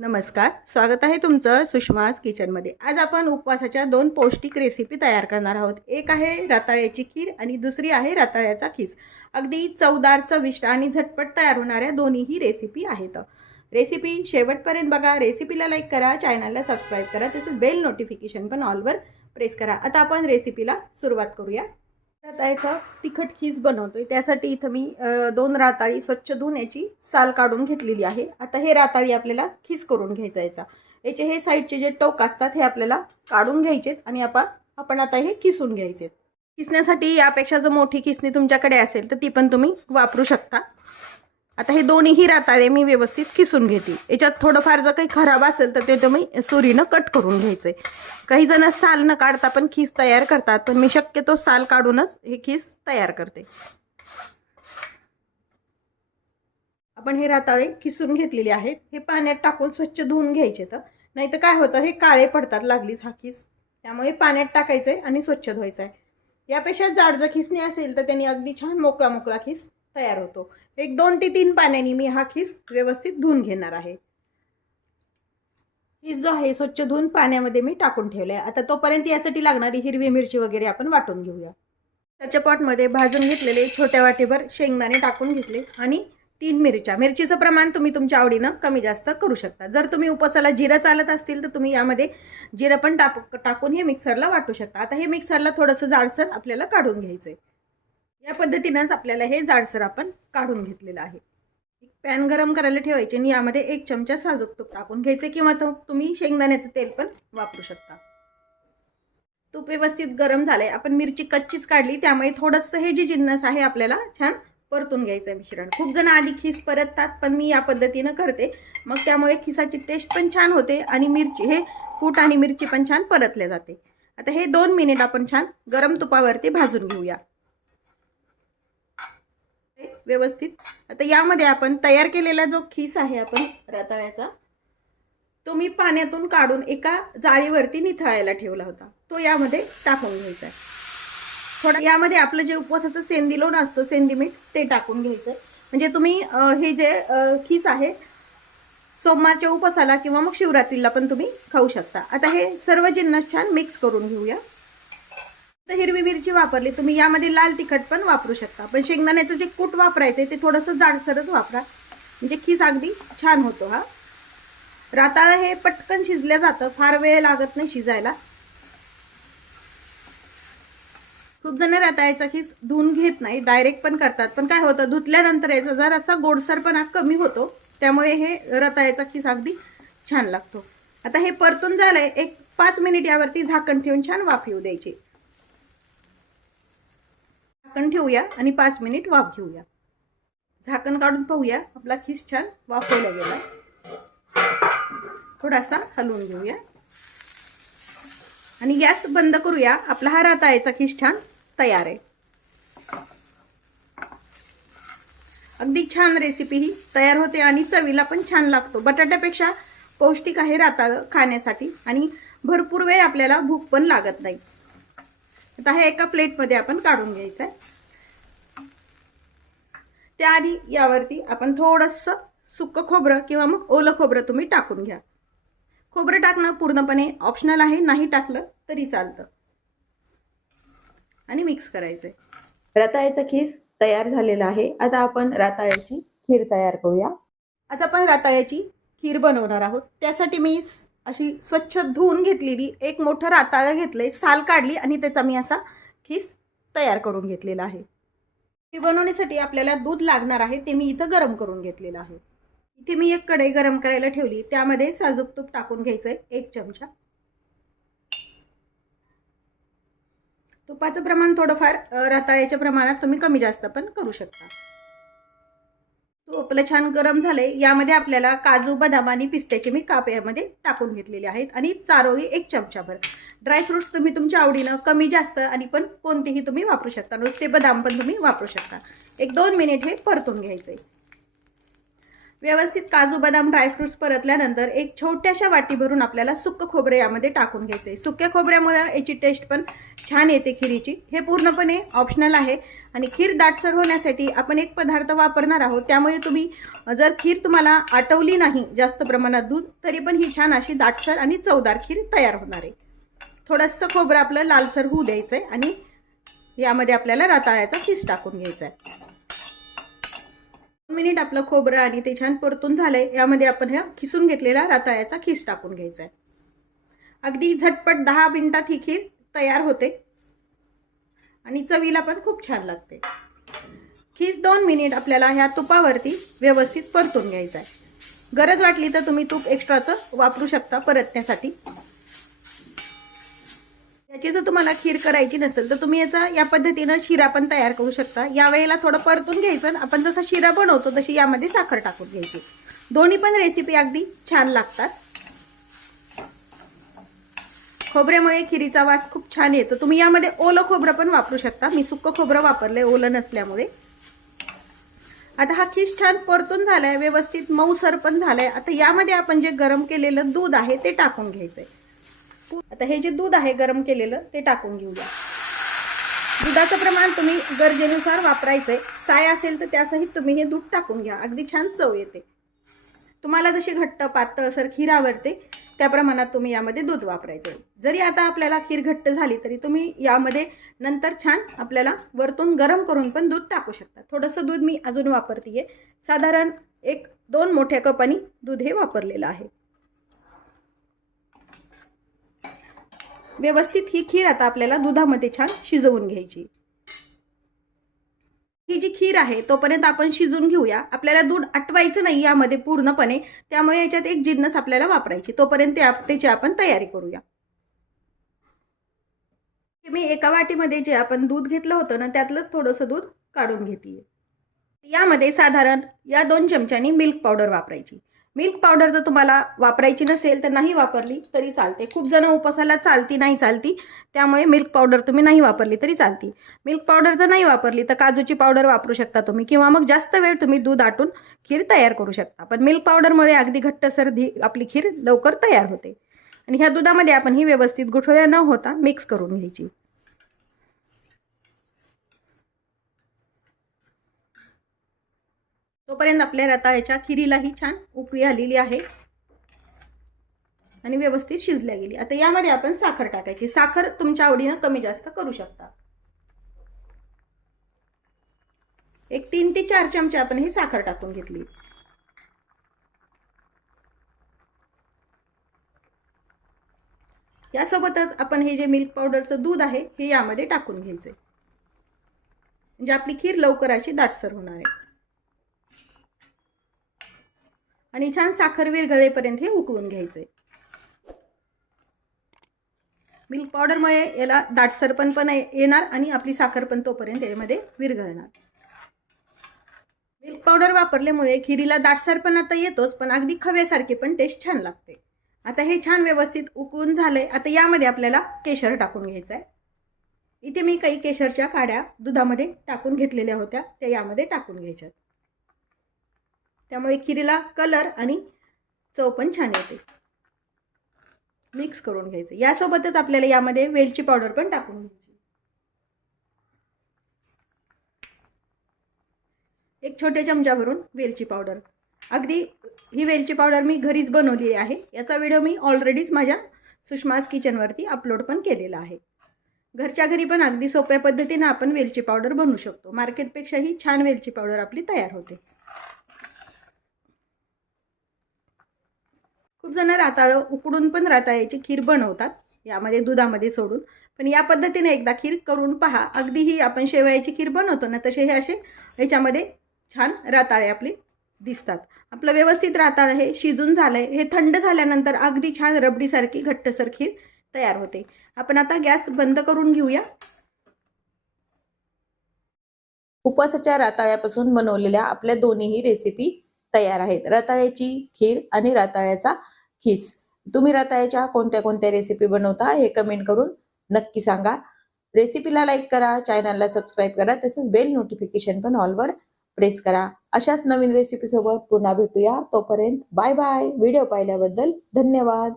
नमस्कार स्वागत आहे तुमचं सुषमाज किचनमध्ये. आज आपण उपवासाच्या दोन पौष्टिक रेसिपी तयार करणार आहोत. एक आहे रताळ्याची खीर आणि दुसरी आहे रताळ्याचा खीस. अगदी चवदार चविष्ट आणि झटपट तयार होणाऱ्या दोन्हीही रेसिपी आहेत. रेसिपी शेवटपर्यंत बघा. रेसिपीला लाईक करा चॅनलला सबस्क्राईब करा तसंच बेल नोटिफिकेशन पण ऑलवर प्रेस करा. आता आपण रेसिपीला सुरुवात करूया. रताळ्याचं तिखट खीस बनवतोय. त्यासाठी इथं मी दोन राताळी स्वच्छ धुवून याची साल काढून घेतलेली आहे. आता हे राताळी आपल्याला खीस करून घ्यायचा याचा याचे हे साईडचे जे टोक असतात हे आपल्याला काढून घ्यायचेत आणि आपण आपण आता हे किसून घ्यायचेत. किसण्यासाठी यापेक्षा जर मोठी किसणी तुमच्याकडे असेल तर ती पण तुम्ही वापरू शकता. आता हे दोन्हीही राताळे मी व्यवस्थित किसून घेते. याच्यात थोडंफार जर काही खराब असेल तर ते तुम्ही सुरीनं कट करून घ्यायचं काही जण साल न काढता पण खीस तयार करतात पण मी शक्यतो साल काढूनच हे खीस तयार करते. आपण हे राताळे किसून घेतलेले आहेत. हे पाण्यात टाकून स्वच्छ धुवून घ्यायचे तर. नाही तर काय होतं हे काळे पडतात लागलीच हा खीस. त्यामुळे पाण्यात टाकायचं आहे आणि स्वच्छ धुवायचं आहे यापेक्षा जाड जर खिसणी असेल तर त्यांनी अगदी छान मोकळा मोकळा खीस तयार होतो. एक दोन ते तीन पाण्याने मी हा खीस व्यवस्थित धुवून घेणार आहे. खीस जो आहे स्वच्छ धुवून पाण्यामध्ये मी टाकून ठेवलं आहे आता तोपर्यंत यासाठी लागणारी हिरवी मिरची वगैरे आपण वाटून घेऊया. त्याच्या पॉटमध्ये भाजून घेतलेले छोट्या वाटीभर शेंगदाणे टाकून घेतले आणि तीन मिरच्या. मिरचीचं प्रमाण तुम्ही तुमच्या आवडीनं कमी जास्त करू शकता. जर तुम्ही उपवासाला जिरं चालत असतील तर तुम्ही यामध्ये जिरं पण टाक टाकून हे मिक्सरला वाटू शकता. आता हे मिक्सरला थोडंसं जाडसर आपल्याला काढून घ्यायचं आहे या पद्धतीनंच आपल्याला हे जाडसर आपण काढून घेतलेलं आहे. एक पॅन गरम करायला ठेवायचे आणि यामध्ये एक चमचा साजूक तूप टाकून घ्यायचे किंवा तो तुम्ही शेंगदाण्याचं तेल पण वापरू शकता. तूप व्यवस्थित गरम झालंय. आपण मिरची कच्चीच काढली त्यामुळे थोडंसं हे जे जिन्नस आहे आपल्याला छान परतून घ्यायचं आहे मिश्रण. खूप जण आधी खीस परततात पण मी या पद्धतीनं करते. मग त्यामुळे खिसाची टेस्ट पण छान होते आणि मिरची हे कूट आणि मिरची पण छान परतले जाते. आता हे दोन मिनिट आपण छान गरम तुपावरती भाजून घेऊया. व्यवस्थित. आता यामध्ये आपण तयार केलेला जो खीस आहे आपण रताळ्याचा तो मी पाण्यातून काढून एका जाळीवरती निथळायला ठेवला होता. तो यामध्ये टाकून घ्यायचा आहे. थोडा यामध्ये आपलं जे उपवासाचं सेंदी लोण असतो सेंदी मीठ ते टाकून घ्यायचं म्हणजे तुम्ही हे जे खीस आहे सोमवारच्या उपवासाला किंवा मग शिवरात्रीला पण तुम्ही खाऊ शकता. आता हे सर्व जिन्नस छान मिक्स करून घेऊया. तर हिरवी मिरची वापरली. तुम्ही यामध्ये लाल तिखट पण वापरू शकता. पण शेंगदाण्याचं जे कूट वापरायचं आहे ते थोडंसं जाडसरच वापरा. म्हणजे खीस अगदी छान होतो हा. राताळा हे पटकन शिजलं जातं. फार वेळ लागत नाही शिजायला. खूप जण रताळ्याचा खीस धुवून घेत नाही. डायरेक्ट पण करतात. पण काय होतं धुतल्यानंतर याचा जरासा गोडसरपणा कमी होतो. त्यामुळे हे रताळ्याचा खीस अगदी छान लागतो. आता हे परतून झालंय. एक पाच मिनिट यावरती झाकण ठेवून छान वाफ येऊ द्यायची. झाकण ठेवूया आणि पाच मिनिट वाफ घेऊया. झाकण काढून पाहूया. आपला खीस छान वाफवला गेला. थोडासा हलवून घेऊया. आणि गॅस बंद करूया. आपला हा राताळ्याचा खीस छान तयार आहे. अगदी छान रेसिपी ही तयार होते आणि चवीला पण छान लागतो. बटाट्यापेक्षा पौष्टिक आहे राताळ खाण्यासाठी आणि भरपूर वेळ आपल्याला भूक पण लागत नाही. आता हे एका प्लेटमध्ये आपण काढून घ्यायचं आहे त्याआधी यावरती आपण थोडंसं सुक्क खोबरं किंवा मग ओलं खोबरं तुम्ही टाकून घ्या. खोबरं टाकणं पूर्णपणे ऑप्शनल आहे नाही टाकलं तरी चालतं. आणि मिक्स करायचंय. रताळ्याचा खीस तयार झालेला आहे. आता आपण रताळ्याची खीर तयार करूया. आज आपण रताळ्याची खीर बनवणार आहोत. त्यासाठी मी अशी स्वच्छ धुवून घेतलेली एक मोठं राताळं आहे साल काढली आणि त्याचा मी असा खीस तयार करून घेतलेला आहे. खीर बनवण्यासाठी आपल्याला दूध लागणार आहे ते मी इथं गरम करून घेतलेलं आहे. इथे मी एक कढई गरम करायला ठेवली त्यामध्ये साजूक तूप टाकून घ्यायचंय एक चमचा. तुपाचं प्रमाण थोडंफार रताळ्याच्या प्रमाणात तुम्ही कमी जास्त पण करू शकता. तूप आपलं छान गरम झाले यामध्ये आपल्याला काजू बदाम आणि पिस्त्याचे मी काप यामध्ये टाकून घेतलेले आहेत. आणि चारोळी एक चमचाभर. ड्रायफ्रुट्स तुम्ही तुमच्या आवडीनं कमी जास्त आणि पण कोणतेही तुम्ही वापरू शकता. नुसते बदाम पण तुम्ही वापरू शकता. एक दोन मिनिट हे परतून घ्यायचे व्यवस्थित काजू बदाम ड्रायफ्रूट्स परतल्यानंतर एक छोट्याशा वाटी भरून आपल्याला सुक्क खोबरं यामध्ये टाकून घ्यायचं आहे सुक्या खोबऱ्यामुळे याची टेस्ट पण छान येते खिरीची. हे पूर्णपणे ऑप्शनल आहे. आणि खीर दाटसर होण्यासाठी आपण एक पदार्थ वापरणार आहोत. त्यामुळे तुम्ही जर खीर तुम्हाला आटवली नाही जास्त प्रमाणात दूध तरी पण ही छान अशी दाटसर आणि चवदार खीर तयार होणार आहे. थोडंसं खोबरं आपलं लालसर होऊ द्यायचं आहे आणि यामध्ये आपल्याला रताळ्याचा खीस टाकून घ्यायचा आहे मिनिट आपलं खोबरं आणि ते छान परतून झालंय. यामध्ये आपण ह्या खिसून घेतलेला रताळ्याचा खीस टाकून घ्यायचा आहे. अगदी झटपट दहा मिनिटात ही खीर तयार होते. आणि चवीला पण खूप छान लागते. खीस दोन मिनिट आपल्याला ह्या तुपावरती व्यवस्थित परतून घ्यायचा आहे. गरज वाटली तर तुम्ही तूप एक्स्ट्राचं वापरू शकता परतण्यासाठी. याची जर तुम्हाला खीर करायची नसेल तर तुम्ही याचा या पद्धतीनं शिरा पण तयार करू शकता. या वेळेला थोडं परतून घ्यायचं आणि आपण जसा शिरा बनवतो तशी यामध्ये साखर टाकून घ्यायची. दोन्ही पण रेसिपी अगदी छान लागतात. खोबऱ्यामुळे खिरीचा वास खूप छान येतो. तुम्ही यामध्ये ओलं खोबरं पण वापरू शकता. मी सुक्क खोबरं वापरलंय ओलं नसल्यामुळे. आता हा खीस छान परतून झालाय व्यवस्थित मऊसर पण झालाय. आता यामध्ये आपण जे गरम केलेलं दूध आहे ते टाकून घ्यायचंय. आता हे जे दूध आहे गरम केलेलं ते टाकून घेऊया. दुधाचं प्रमाण तुम्ही गरजेनुसार वापरायचंय. साय असेल तर त्यासहित तुम्ही हे दूध टाकून घ्या. अगदी छान चव येते. तुम्हाला जशी घट्ट पातळसर खीर आवडते त्या प्रमाणात तुम्ही यामध्ये दूध वापरायचं जरी आता आपल्याला खीर घट्ट झाली तरी तुम्ही यामध्ये नंतर छान आपल्याला वरतून गरम करून पण दूध टाकू शकता. थोडंसं दूध मी अजून वापरते साधारण एक दोन मोठ्या कपानी दूध हे वापरलेलं आहे. व्यवस्थित ही खीर आता आपल्याला दुधामध्ये छान शिजवून घ्यायची. ही जी खीर आहे तोपर्यंत आपण शिजून घेऊया. आपल्याला दूध आटवायचं नाही यामध्ये पूर्णपणे. त्यामुळे याच्यात एक जिन्नस आपल्याला वापरायची. तोपर्यंत त्याची आपण तयारी करूया. मी एका वाटीमध्ये जे आपण दूध घेतलं होतं ना त्यातलंच थोडंसं दूध काढून घेते यामध्ये साधारण या दोन चमच्यानी मिल्क पावडर वापरायची. मिल्क पावडर जर तुम्हाला वापरायची नसेल तर नाही वापरली तरी चालते. खूप जण उपासाला चालती नाही चालती. त्यामुळे मिल्क पावडर तुम्ही नाही वापरली तरी चालती. मिल्क पावडर जर नाही वापरली तर काजूची पावडर वापरू शकता तुम्ही किंवा मग जास्त वेळ तुम्ही दूध आटून खीर तयार करू शकता. पण मिल्क पावडरमध्ये अगदी घट्टसर धी आपली खीर लवकर तयार होते. आणि ह्या दुधामध्ये आपण ही व्यवस्थित गुठळ्या न होता मिक्स करून घ्यायची. तोपर्यंत आपल्या रताळ्याच्या खिरीलाही छान उकळी आलेली आहे. आणि व्यवस्थित शिजल्या गेली. आता यामध्ये आपण साखर टाकायची. साखर तुमच्या आवडीनं कमी जास्त करू शकता. एक तीन ते चार चमचे आपण ही साखर टाकून घेतली. यासोबतच आपण हे जे मिल्क पावडरचं दूध आहे हे यामध्ये टाकून घ्यायचंय. म्हणजे आपली खीर लवकर अशी दाटसर होणार आहे. आणि छान साखर विरघळेपर्यंत हे उकळून घ्यायचंय मिल्क पावडरमुळे याला दाटसरपण पण येणार आणि आपली साखर पण तोपर्यंत यामध्ये विरघळणार. मिल्क पावडर वापरल्यामुळे खिरीला दाटसरपणा तर येतोच पण अगदी खव्यासारखी पण टेस्ट छान लागते. आता हे छान व्यवस्थित उकळून झालंय. आता यामध्ये आपल्याला केशर टाकून घ्यायचं आहे इथे मी काही केशरच्या काड्या दुधामध्ये टाकून घेतलेल्या होत्या. त्या यामध्ये टाकून घ्यायच्यात. त्यामुळे खिरीला कलर आणि चव पण छान येते. मिक्स करून घ्यायचं. यासोबतच आपल्याला यामध्ये वेलची पावडर पण टाकून घ्यायची. एक छोट्या चमच्यावरून वेलची पावडर अगदी ही वेलची पावडर मी घरीच बनवली आहे. याचा व्हिडिओ मी ऑलरेडीच माझ्या सुषमाज किचनवरती अपलोड पण केलेला आहे. घरच्या घरी पण अगदी सोप्या पद्धतीनं आपण वेलची पावडर बनवू शकतो. मार्केटपेक्षाही छान वेलची पावडर आपली तयार होते. खूप जण राताळ उकडून पण राताळ्याची खीर बनवतात यामध्ये दुधामध्ये सोडून. पण या पद्धतीने एकदा खीर करून पहा. अगदीही आपण शेवयाची खीर बनवतो ना तसे हे असे ह्याच्यामध्ये छान राताळे आपले दिसतात. आपलं व्यवस्थित राताळ हे शिजून झालंय. हे थंड झाल्यानंतर अगदी छान रबडीसारखी घट्टसर खीर तयार होते. आपण आता गॅस बंद करून घेऊया. उपवासाच्या रताळ्यापासून बनवलेल्या आपल्या दोन्हीही रेसिपी तयार आहेत. रताळ्याची खीर आणि रताळ्याचा खीस तुम्ही रताळ्याच्या कोणत्या कोणत्या रेसिपी बनवता हे कमेंट करून नक्की सांगा. रेसिपीला लाईक करा चॅनलला सबस्क्राईब करा तसंच बेल नोटिफिकेशन पण ऑलवर प्रेस करा. अशाच नवीन रेसिपी सोबत पुन्हा भेटूया. तोपर्यंत बाय बाय व्हिडिओ पाहिल्याबद्दल धन्यवाद.